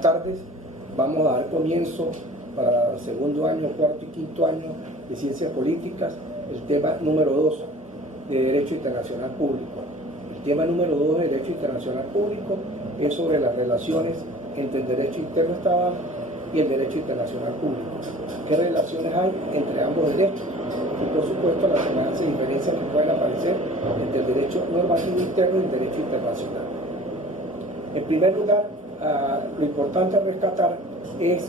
Buenas tardes. Vamos a dar comienzo para el segundo año, cuarto y quinto año de Ciencias Políticas, el tema número 2 de Derecho Internacional Público. El tema número 2 de Derecho Internacional Público es sobre las relaciones entre el derecho interno estatal y el derecho internacional público. ¿Qué relaciones hay entre ambos derechos? Y por supuesto las semejanzas y diferencias que pueden aparecer entre el derecho normativo interno y el derecho internacional. En primer lugar, lo importante a rescatar es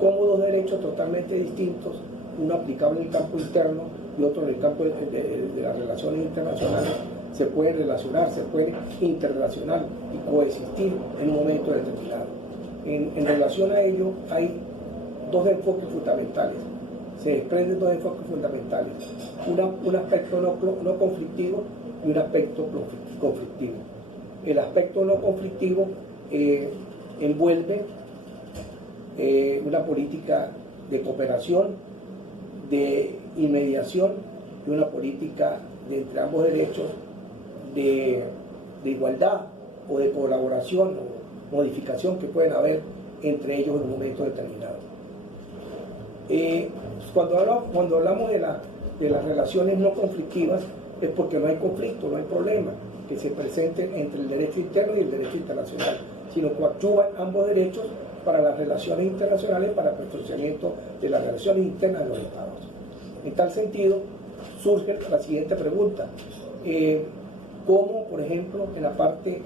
cómo dos derechos totalmente distintos, uno aplicable en el campo interno y otro en el campo de las relaciones internacionales, se pueden relacionar, se pueden interrelacionar y coexistir en un momento determinado. En relación a ello hay dos enfoques fundamentales, se desprenden dos enfoques fundamentales, un aspecto no conflictivo y un aspecto conflictivo. El aspecto no conflictivo envuelve una política de cooperación, de inmediación y una política de entre ambos derechos de igualdad o de colaboración o modificación que pueden haber entre ellos en un momento determinado. Cuando hablamos de las relaciones no conflictivas es porque no hay conflicto, no hay problema que se presenten entre el derecho interno y el derecho internacional, sino que coadyuvan ambos derechos para las relaciones internacionales, para el perfeccionamiento de las relaciones internas de los Estados. En tal sentido, surge la siguiente pregunta. ¿Cómo, por ejemplo, en la parte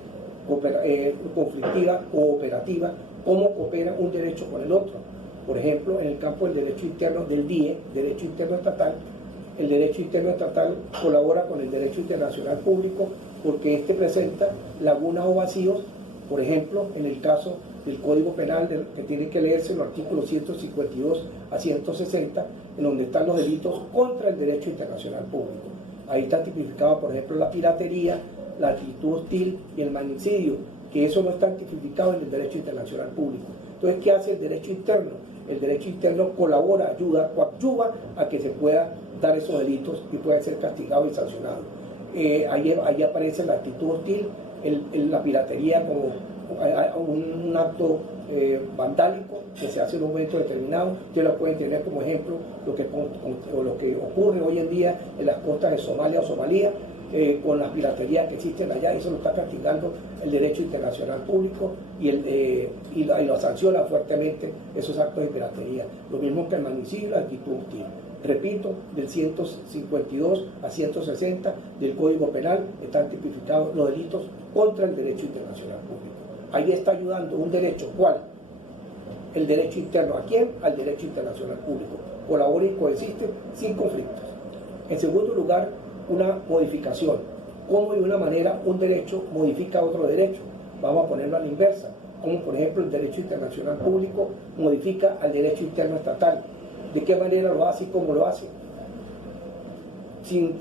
conflictiva o operativa, cómo coopera un derecho con el otro? Por ejemplo, en el campo del derecho interno del DIE, derecho interno estatal, el derecho interno estatal colabora con el derecho internacional público porque éste presenta lagunas o vacíos, por ejemplo, en el caso del Código Penal, que tiene que leerse los artículos 152 a 160, en donde están los delitos contra el derecho internacional público. Ahí está tipificado, por ejemplo, la piratería, la actitud hostil y el magnicidio, que eso no está tipificado en el derecho internacional público. Entonces, ¿qué hace el derecho interno? El derecho interno colabora, ayuda, coadyuva a que se pueda dar esos delitos y puedan ser castigados y sancionados. Ahí aparece la actitud hostil, la piratería como un acto vandálico que se hace en un momento determinado. Ustedes lo pueden tener como ejemplo lo que ocurre hoy en día en las costas de Somalia o Somalía, con las piraterías que existen allá. Eso lo está castigando el derecho internacional público y lo sanciona fuertemente esos actos de piratería. Lo mismo que el magnicidio y la actitud hostil. Repito, del 152 a 160 del Código Penal están tipificados los delitos contra el derecho internacional público. Ahí está ayudando un derecho, ¿cuál? El derecho interno. ¿A quién? Al derecho internacional público. Colabora y coexiste sin conflictos. En segundo lugar, una modificación. ¿Cómo de una manera un derecho modifica otro derecho? Vamos a ponerlo a la inversa. Como por ejemplo el derecho internacional público modifica al derecho interno estatal. ¿De qué manera lo hace y cómo lo hace? Sin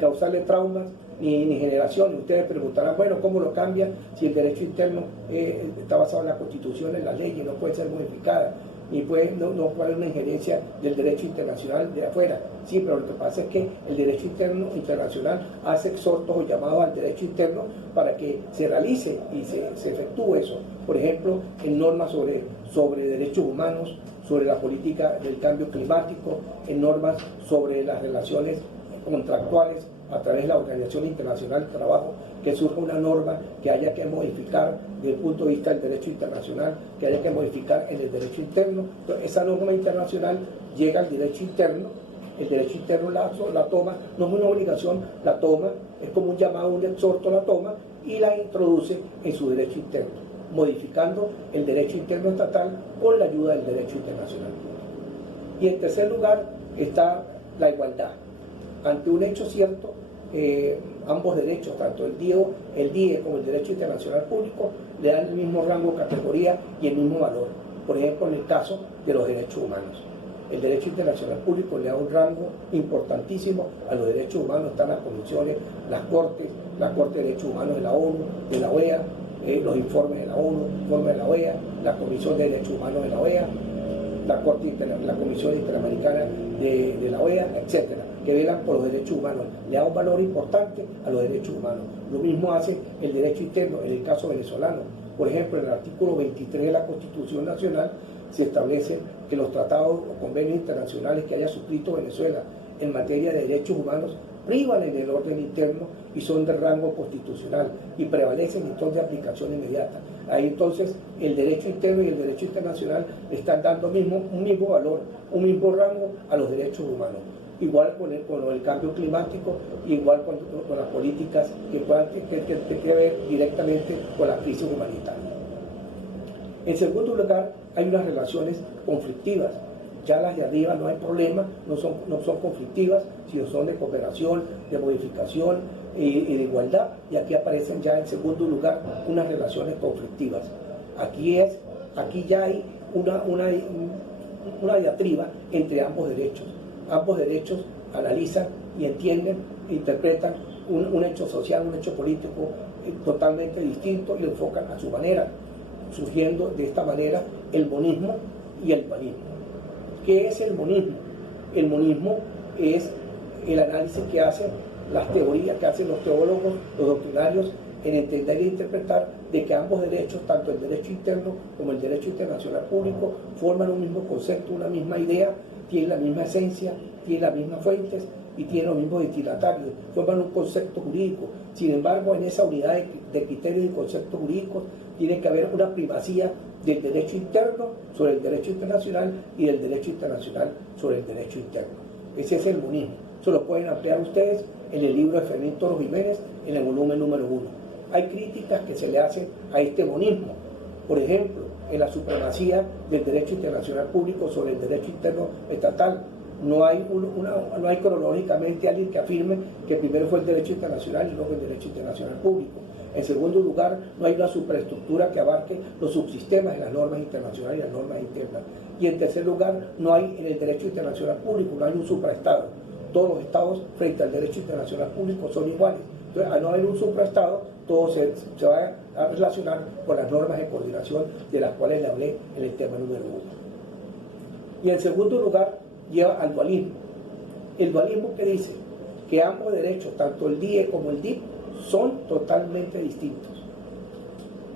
causarle traumas ni generaciones. Ustedes preguntarán, bueno, ¿cómo lo cambia si el derecho interno está basado en la Constitución, en la ley y no puede ser modificada? Ni no puede haber una injerencia del derecho internacional de afuera. Sí, pero lo que pasa es que el derecho interno internacional hace exhortos o llamados al derecho interno para que se realice y se efectúe eso. Por ejemplo, en normas sobre derechos humanos, sobre la política del cambio climático, en normas sobre las relaciones contractuales a través de la Organización Internacional del Trabajo, que surja una norma que haya que modificar desde el punto de vista del derecho internacional, que haya que modificar en el derecho interno. Entonces, esa norma internacional llega al derecho interno, el derecho interno la toma, no es una obligación, la toma, es como un llamado, un exhorto, la toma y la introduce en su derecho interno, modificando el derecho interno estatal con la ayuda del derecho internacional. Y en tercer lugar está la igualdad. Ante un hecho cierto, ambos derechos, tanto el DIE como el derecho internacional público, le dan el mismo rango, categoría y el mismo valor. Por ejemplo, en el caso de los derechos humanos, el derecho internacional público le da un rango importantísimo a los derechos humanos. Están las comisiones, la Corte de Derechos Humanos de la ONU, de la OEA, los informes de la ONU, informes de la OEA, la Comisión de Derechos Humanos de la OEA, la Comisión Interamericana de la OEA, etcétera, que velan por los derechos humanos. Le da un valor importante a los derechos humanos. Lo mismo hace el derecho interno en el caso venezolano. Por ejemplo, en el artículo 23 de la Constitución Nacional se establece que los tratados o convenios internacionales que haya suscrito Venezuela en materia de derechos humanos privan en el orden interno y son de rango constitucional y prevalecen entonces de aplicación inmediata. Ahí entonces el derecho interno y el derecho internacional están dando un mismo valor, un mismo rango a los derechos humanos. Igual con el cambio climático, igual con las políticas que tengan que ver directamente con la crisis humanitaria. En segundo lugar, hay unas relaciones conflictivas. Ya las de arriba no hay problema, no son conflictivas, sino son de cooperación, de modificación y de igualdad. Y aquí aparecen ya en segundo lugar unas relaciones conflictivas. Aquí ya hay una diatriba entre ambos derechos. Ambos derechos analizan y entienden, interpretan un hecho social, un hecho político totalmente distinto y lo enfocan a su manera, surgiendo de esta manera el monismo y el dualismo. ¿Qué es el monismo? El monismo es el análisis que hacen las teorías, que hacen los teólogos, los doctrinarios, en entender e interpretar de que ambos derechos, tanto el derecho interno como el derecho internacional público, forman un mismo concepto, una misma idea, tienen la misma esencia, tienen las mismas fuentes y tienen los mismos destinatarios, forman un concepto jurídico. Sin embargo, en esa unidad de criterios y conceptos jurídicos tiene que haber una primacía del derecho interno sobre el derecho internacional y del derecho internacional sobre el derecho interno. Ese es el monismo. Eso lo pueden ampliar ustedes en el libro de Fermín Toro Jiménez, en el volumen número 1. Hay críticas que se le hacen a este monismo. Por ejemplo, en la supremacía del derecho internacional público sobre el derecho interno estatal. No hay cronológicamente alguien que afirme que primero fue el derecho internacional y luego el derecho internacional público. En segundo lugar, no hay una superestructura que abarque los subsistemas de las normas internacionales y las normas internas. Y en tercer lugar, no hay en el derecho internacional público, no hay un supraestado. Todos los estados frente al derecho internacional público son iguales. Entonces, al no haber un supraestado, todo se va a relacionar con las normas de coordinación de las cuales le hablé en el tema número 1. Y en segundo lugar, lleva al dualismo. El dualismo que dice que ambos derechos, tanto el DIE como el DIP, son totalmente distintos.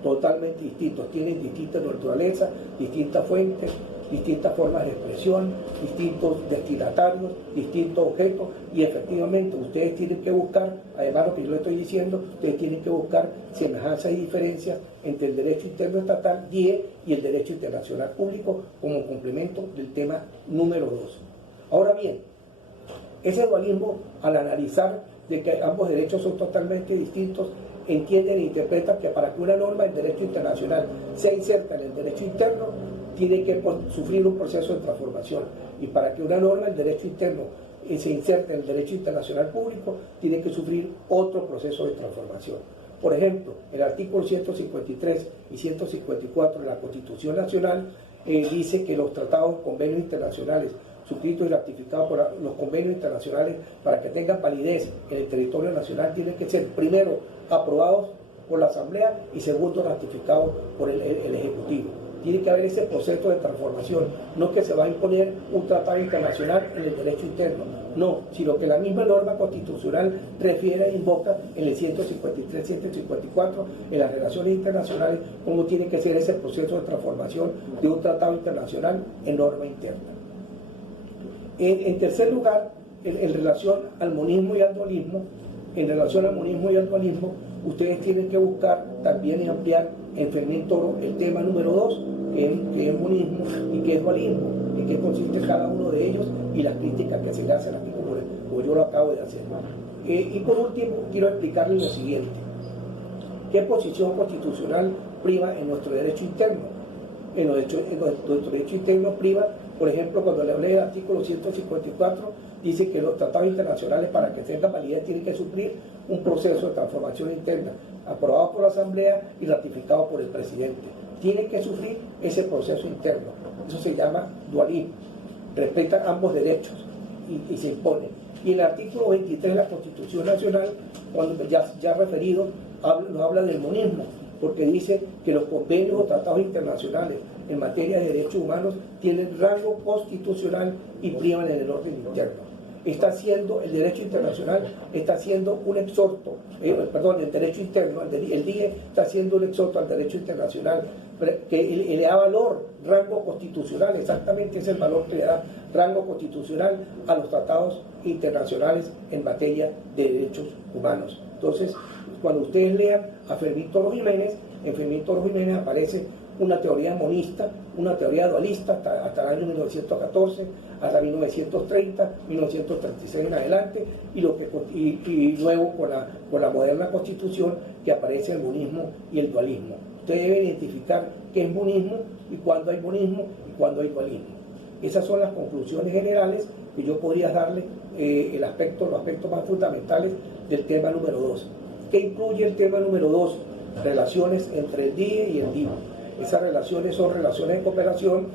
Totalmente distintos. Tienen distintas naturalezas, distintas fuentes, distintas formas de expresión, distintos destinatarios, distintos objetos, y efectivamente ustedes tienen que buscar, además de lo que yo les estoy diciendo, ustedes tienen que buscar semejanzas y diferencias entre el derecho interno estatal, DIE, y el derecho internacional público como complemento del tema número 2. Ahora bien, ese dualismo, al analizar de que ambos derechos son totalmente distintos, entienden e interpretan que para que una norma del derecho internacional se inserta en el derecho interno, tiene que sufrir un proceso de transformación, y para que una norma del derecho interno se inserte en el derecho internacional público, tiene que sufrir otro proceso de transformación. Por ejemplo, el artículo 153 y 154 de la Constitución Nacional dice que los tratados, convenios internacionales suscritos y ratificados por los convenios internacionales, para que tengan validez en el territorio nacional, tienen que ser primero aprobados por la Asamblea y segundo ratificados por el Ejecutivo. Tiene que haber ese proceso de transformación, no que se va a imponer un tratado internacional en el derecho interno, no, sino que la misma norma constitucional refiere e invoca en el 153, 154, en las relaciones internacionales, cómo tiene que ser ese proceso de transformación de un tratado internacional en norma interna. En tercer lugar, en relación al monismo y al dualismo, ustedes tienen que buscar también y ampliar en Fermín Toro el tema número 2, que es monismo y que es dualismo, en qué consiste cada uno de ellos y las críticas que se le hacen aquí como yo lo acabo de hacer. Y por último, quiero explicarles lo siguiente. ¿Qué posición constitucional priva en nuestro derecho interno? En nuestro derecho interno priva, por ejemplo, cuando le hablé del artículo 154, dice que los tratados internacionales, para que tengan validez, tienen que sufrir un proceso de transformación interna, aprobado por la Asamblea y ratificado por el presidente. Tienen que sufrir ese proceso interno. Eso se llama dualismo. Respetan ambos derechos y se imponen. Y el artículo 23 de la Constitución Nacional, cuando ya referido, nos habla del monismo, porque dice que los convenios o tratados internacionales en materia de derechos humanos tienen rango constitucional y privan en el orden interno. está haciendo, el derecho internacional está haciendo un exhorto, el derecho interno, el DIE está haciendo un exhorto al derecho internacional que le da valor, rango constitucional, exactamente es el valor que le da rango constitucional a los tratados internacionales en materia de derechos humanos. Entonces, cuando ustedes lean a Fermín Toro Jiménez, en Fermín Toro Jiménez aparece una teoría monista, una teoría dualista hasta el año 1914, hasta 1930, 1936 en adelante, y luego con la moderna constitución que aparece el monismo y el dualismo. Ustedes deben identificar qué es monismo y cuándo hay monismo y cuándo hay dualismo. Esas son las conclusiones generales que yo podría darle los aspectos más fundamentales del tema número 2. ¿Qué incluye el tema número 2? Relaciones entre el DIE y el DIMO. Esas relaciones son relaciones de cooperación,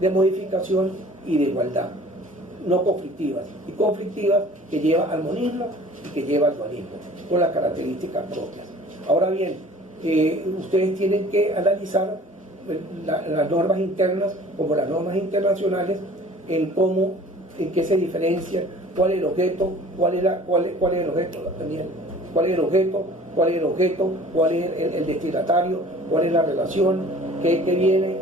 de modificación y de igualdad, no conflictivas, y conflictivas que lleva al monismo y que lleva al dualismo, con las características propias. Ahora bien, ustedes tienen que analizar las normas internas como las normas internacionales en qué se diferencian, cuál es el objeto, cuál es el destinatario, cuál es la relación, qué viene,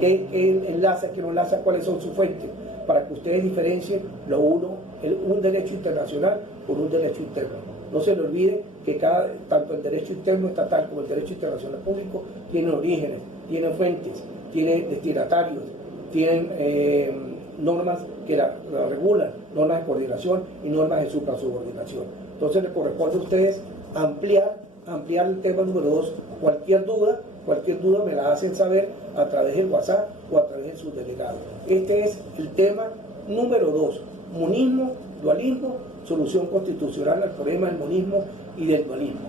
qué enlaza, qué no enlaza, cuáles son sus fuentes, para que ustedes diferencien un derecho internacional por un derecho interno. No se le olvide que tanto el derecho interno estatal como el derecho internacional público tienen orígenes, tienen fuentes, tienen destinatarios, tienen normas que la regulan, normas de coordinación y normas de suprasubordinación. Entonces les corresponde a ustedes ampliar el tema número 2. Cualquier duda me la hacen saber a través del WhatsApp o a través de sus delegados. Este es el tema número 2, monismo, dualismo, solución constitucional al problema del monismo y del dualismo.